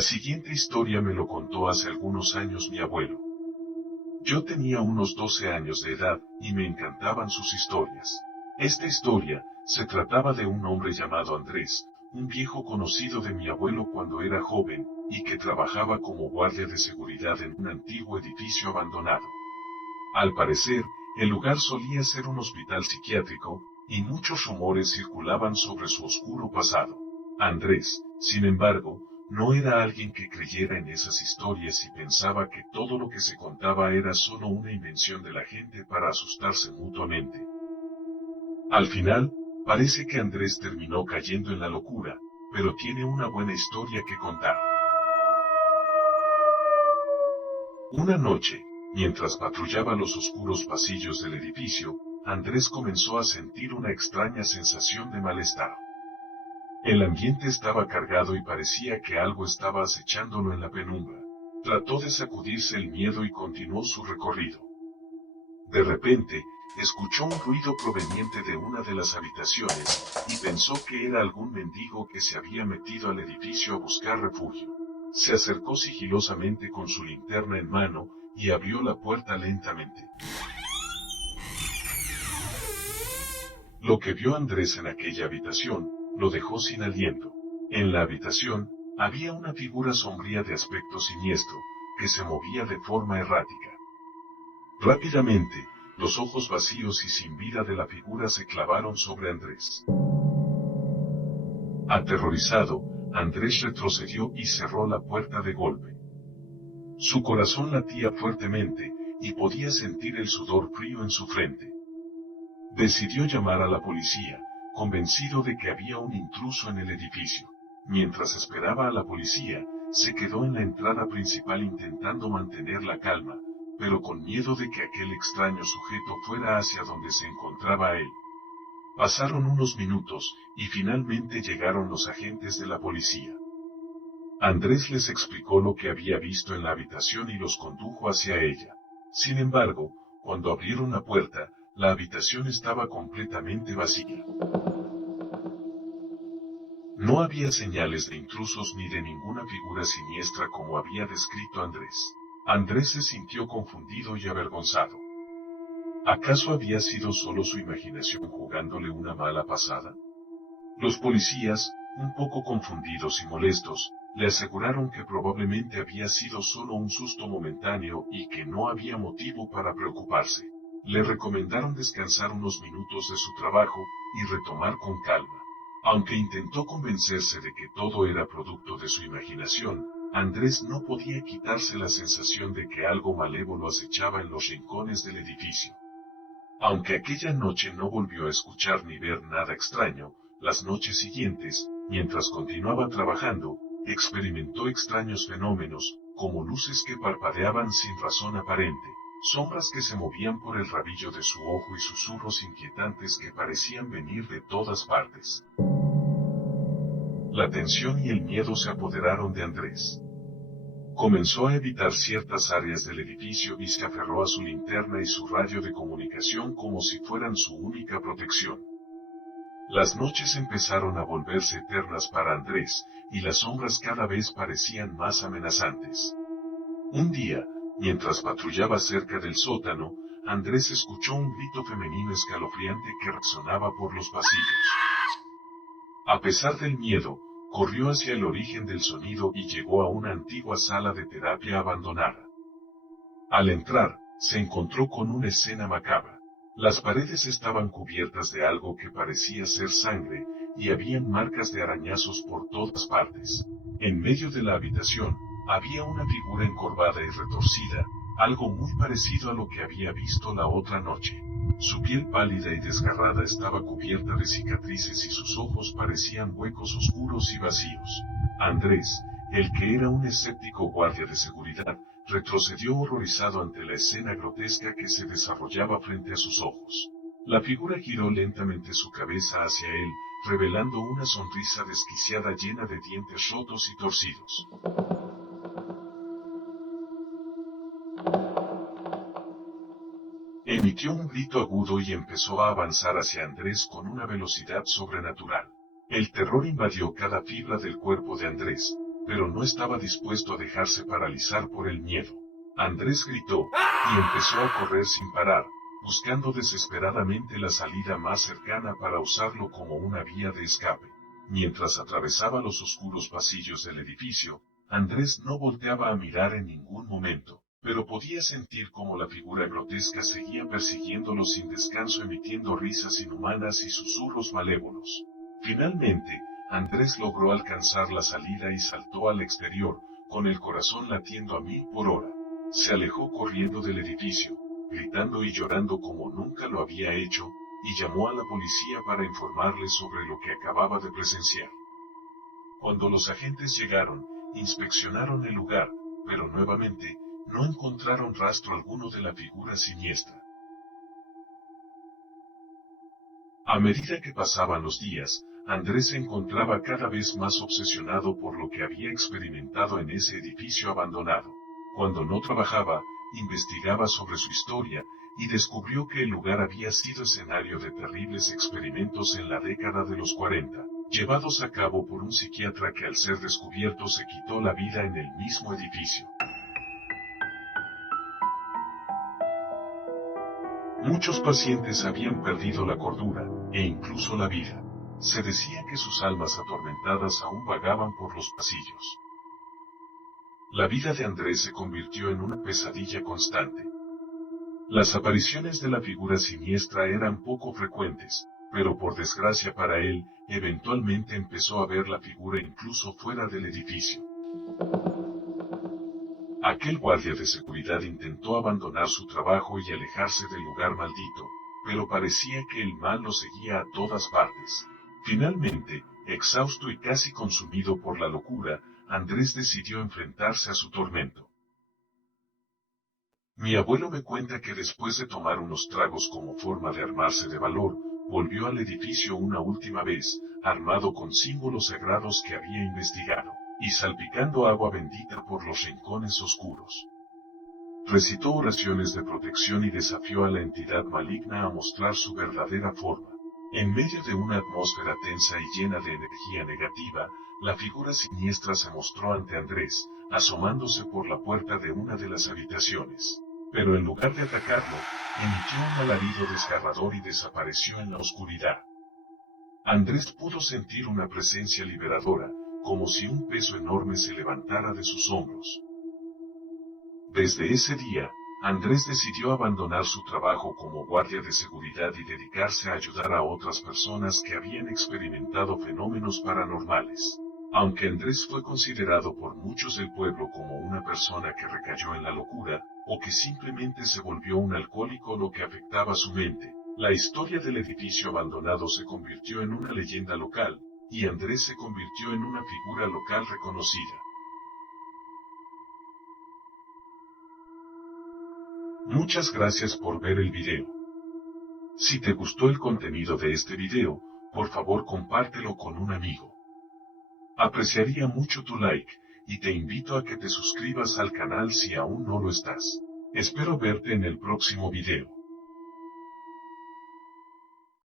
La siguiente historia me lo contó hace algunos años mi abuelo. Yo tenía unos 12 años de edad, y me encantaban sus historias. Esta historia, se trataba de un hombre llamado Andrés, un viejo conocido de mi abuelo cuando era joven, y que trabajaba como guardia de seguridad en un antiguo edificio abandonado. Al parecer, el lugar solía ser un hospital psiquiátrico, y muchos rumores circulaban sobre su oscuro pasado. Andrés, sin embargo, no era alguien que creyera en esas historias y pensaba que todo lo que se contaba era solo una invención de la gente para asustarse mutuamente. Al final, parece que Andrés terminó cayendo en la locura, pero tiene una buena historia que contar. Una noche, mientras patrullaba los oscuros pasillos del edificio, Andrés comenzó a sentir una extraña sensación de malestar. El ambiente estaba cargado y parecía que algo estaba acechándolo en la penumbra. Trató de sacudirse el miedo y continuó su recorrido. De repente, escuchó un ruido proveniente de una de las habitaciones, y pensó que era algún mendigo que se había metido al edificio a buscar refugio. Se acercó sigilosamente con su linterna en mano, y abrió la puerta lentamente. Lo que vio Andrés en aquella habitación, lo dejó sin aliento. En la habitación, había una figura sombría de aspecto siniestro, que se movía de forma errática. Rápidamente, los ojos vacíos y sin vida de la figura se clavaron sobre Andrés. Aterrorizado, Andrés retrocedió y cerró la puerta de golpe. Su corazón latía fuertemente, y podía sentir el sudor frío en su frente. Decidió llamar a la policía, convencido de que había un intruso en el edificio. Mientras esperaba a la policía, se quedó en la entrada principal intentando mantener la calma, pero con miedo de que aquel extraño sujeto fuera hacia donde se encontraba él. Pasaron unos minutos, y finalmente llegaron los agentes de la policía. Andrés les explicó lo que había visto en la habitación y los condujo hacia ella. Sin embargo, cuando abrieron la puerta, la habitación estaba completamente vacía. No había señales de intrusos ni de ninguna figura siniestra como había descrito Andrés. Andrés se sintió confundido y avergonzado. ¿Acaso había sido solo su imaginación jugándole una mala pasada? Los policías, un poco confundidos y molestos, le aseguraron que probablemente había sido solo un susto momentáneo y que no había motivo para preocuparse. Le recomendaron descansar unos minutos de su trabajo y retomar con calma. Aunque intentó convencerse de que todo era producto de su imaginación, Andrés no podía quitarse la sensación de que algo malévolo acechaba en los rincones del edificio. Aunque aquella noche no volvió a escuchar ni ver nada extraño, las noches siguientes, mientras continuaba trabajando, experimentó extraños fenómenos, como luces que parpadeaban sin razón aparente, sombras que se movían por el rabillo de su ojo y susurros inquietantes que parecían venir de todas partes. La tensión y el miedo se apoderaron de Andrés. Comenzó a evitar ciertas áreas del edificio y se aferró a su linterna y su radio de comunicación como si fueran su única protección. Las noches empezaron a volverse eternas para Andrés, y las sombras cada vez parecían más amenazantes. Un día, mientras patrullaba cerca del sótano, Andrés escuchó un grito femenino escalofriante que resonaba por los pasillos. A pesar del miedo, corrió hacia el origen del sonido y llegó a una antigua sala de terapia abandonada. Al entrar, se encontró con una escena macabra. Las paredes estaban cubiertas de algo que parecía ser sangre, y habían marcas de arañazos por todas partes. En medio de la habitación, había una figura encorvada y retorcida, algo muy parecido a lo que había visto la otra noche. Su piel pálida y desgarrada estaba cubierta de cicatrices y sus ojos parecían huecos oscuros y vacíos. Andrés, el que era un escéptico guardia de seguridad, retrocedió horrorizado ante la escena grotesca que se desarrollaba frente a sus ojos. La figura giró lentamente su cabeza hacia él, revelando una sonrisa desquiciada llena de dientes rotos y torcidos. Emitió un grito agudo y empezó a avanzar hacia Andrés con una velocidad sobrenatural. El terror invadió cada fibra del cuerpo de Andrés, pero no estaba dispuesto a dejarse paralizar por el miedo. Andrés gritó, y empezó a correr sin parar, buscando desesperadamente la salida más cercana para usarlo como una vía de escape. Mientras atravesaba los oscuros pasillos del edificio, Andrés no volteaba a mirar en ningún momento, pero podía sentir cómo la figura grotesca seguía persiguiéndolo sin descanso, emitiendo risas inhumanas y susurros malévolos. Finalmente, Andrés logró alcanzar la salida y saltó al exterior, con el corazón latiendo a 1000 por hora. Se alejó corriendo del edificio, gritando y llorando como nunca lo había hecho, y llamó a la policía para informarles sobre lo que acababa de presenciar. Cuando los agentes llegaron, inspeccionaron el lugar, pero nuevamente, no encontraron rastro alguno de la figura siniestra. A medida que pasaban los días, Andrés se encontraba cada vez más obsesionado por lo que había experimentado en ese edificio abandonado. Cuando no trabajaba, investigaba sobre su historia, y descubrió que el lugar había sido escenario de terribles experimentos en la década de los 40, llevados a cabo por un psiquiatra que al ser descubierto se quitó la vida en el mismo edificio. Muchos pacientes habían perdido la cordura, e incluso la vida. Se decía que sus almas atormentadas aún vagaban por los pasillos. La vida de Andrés se convirtió en una pesadilla constante. Las apariciones de la figura siniestra eran poco frecuentes, pero por desgracia para él, eventualmente empezó a ver la figura incluso fuera del edificio. Aquel guardia de seguridad intentó abandonar su trabajo y alejarse del lugar maldito, pero parecía que el mal lo seguía a todas partes. Finalmente, exhausto y casi consumido por la locura, Andrés decidió enfrentarse a su tormento. Mi abuelo me cuenta que después de tomar unos tragos como forma de armarse de valor, volvió al edificio una última vez, armado con símbolos sagrados que había investigado, y salpicando agua bendita por los rincones oscuros. Recitó oraciones de protección y desafió a la entidad maligna a mostrar su verdadera forma. En medio de una atmósfera tensa y llena de energía negativa, la figura siniestra se mostró ante Andrés, asomándose por la puerta de una de las habitaciones. Pero en lugar de atacarlo, emitió un alarido desgarrador y desapareció en la oscuridad. Andrés pudo sentir una presencia liberadora, como si un peso enorme se levantara de sus hombros. Desde ese día, Andrés decidió abandonar su trabajo como guardia de seguridad y dedicarse a ayudar a otras personas que habían experimentado fenómenos paranormales. Aunque Andrés fue considerado por muchos del pueblo como una persona que recayó en la locura, o que simplemente se volvió un alcohólico, lo que afectaba su mente, la historia del edificio abandonado se convirtió en una leyenda local, y Andrés se convirtió en una figura local reconocida. Muchas gracias por ver el video. Si te gustó el contenido de este video, por favor compártelo con un amigo. Apreciaría mucho tu like, y te invito a que te suscribas al canal si aún no lo estás. Espero verte en el próximo video.